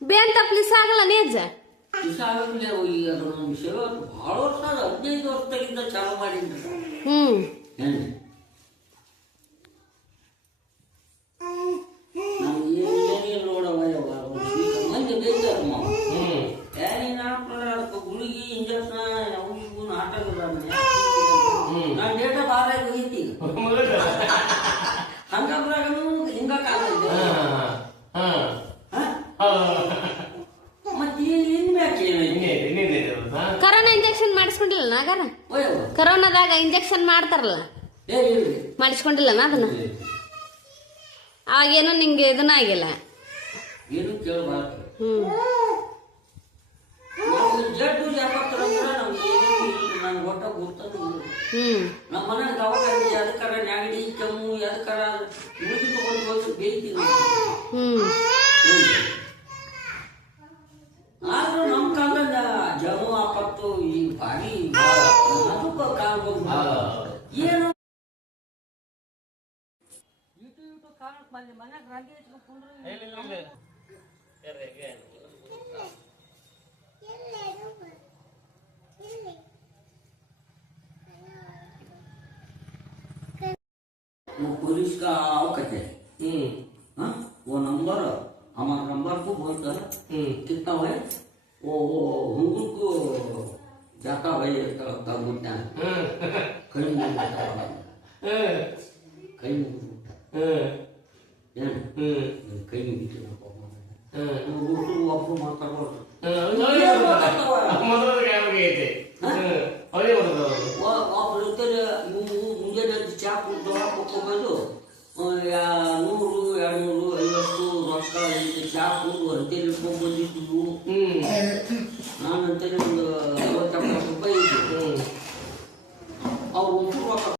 ಬೇನ್ ತಪ್ಲಿಸ್ ಆಗಲ್ಲ ನೇಜ ಆಗಲೇ ಈಗ ಅದೊಂದು ವಿಷಯ ಭಾಳ ವರ್ಷ 15 ವರ್ಷದಾಗಿಂದ ಚಾಲು ಮಾಡಿದ್ರಿ. ನಮ್ಗೆ ಏನೇನು ನೋಡವ ಮಂದಿ ಬೇಯ್ತಾರ ಅದಕ್ಕೆ ಗುಳಿಗೆ ಇಂಜೆಕ್ಷನ್ ಅವು ಇವು ನಾಟಕ ನಾನು ಡೇಟ ಬಾರ ಹೋಗಿತ್ತಿ ಹಂಗಾಗ್ರಾಗನು ಹಿಂಗಾಗಲ್ಲ ಮತ್ತೆ ಏನ್ ಬೇಕು ಕರೋನಾ ಇಂಜೆಕ್ಷನ್ ಮಾಡಿಸ್ಕೊಂಡಿಲ್ಲ ನಾಗಾರ ಕರೋನಾದಾಗ ಇಂಜೆಕ್ಷನ್ ಮಾಡ್ತಾರಲ್ಲ ಮಾಡಿಸ್ಕೊಂಡಿಲ್ಲ ಅದನ್ನ ಆಗೇನೋ ನಿಂಗೆ ಇದನ್ನ ಆಗಿಲ್ಲ ಏನು ಕೇಳಬಾರ್ದು. ಜಡ್ಡು ಯಾಕಂದ್ರೆ ನಮ್ಗೆ ಏನೇನು ನನ್ಗೆ ಒಟ್ಟ ಗೊತ್ತದು ನಮ್ಮ ಮನೆಗೆ ದವಾಖಾನೆ ಅದಕ್ಕಾರ ನೆಗಡಿ ಕೆಮ್ಮು ಅದಕ್ಕಾರ ಮುಗಿ ತಗೊಂಡು ಹೋಗಿ ಬೇಯ್ತೀವಿ. ಆದ್ರೂ ನಮ್ಮ ಕಾಲದ ಜನ ಆಪತ್ತು ಈ ಭಾರಿ ಅದಕ್ಕೆ ಕಾಲ ಏನು ಮನ್ಯಾಗ ರಾಗಿ ಹಚ್ಕೊಂಡ್ರೆ पुलिस का आओ कहते हैं वो नंबर हमारा नंबर को बोलकर कितना है वो हुंगू को जाता भाई का बोलते हैं कहीं कहीं कहीं वापस माताडಬಹುದು ಮುಂಜಾನೆ ಚಾ ಕುಡ್ದು ಹಾಕೊಂಡು 100-250 ರೊಕ್ಕ ಚಾ ಕುಡ್ದು ಅಂತೇಳಿ ಬಂದಿದ್ದು ನಾನು ಅಂತೇಳಿ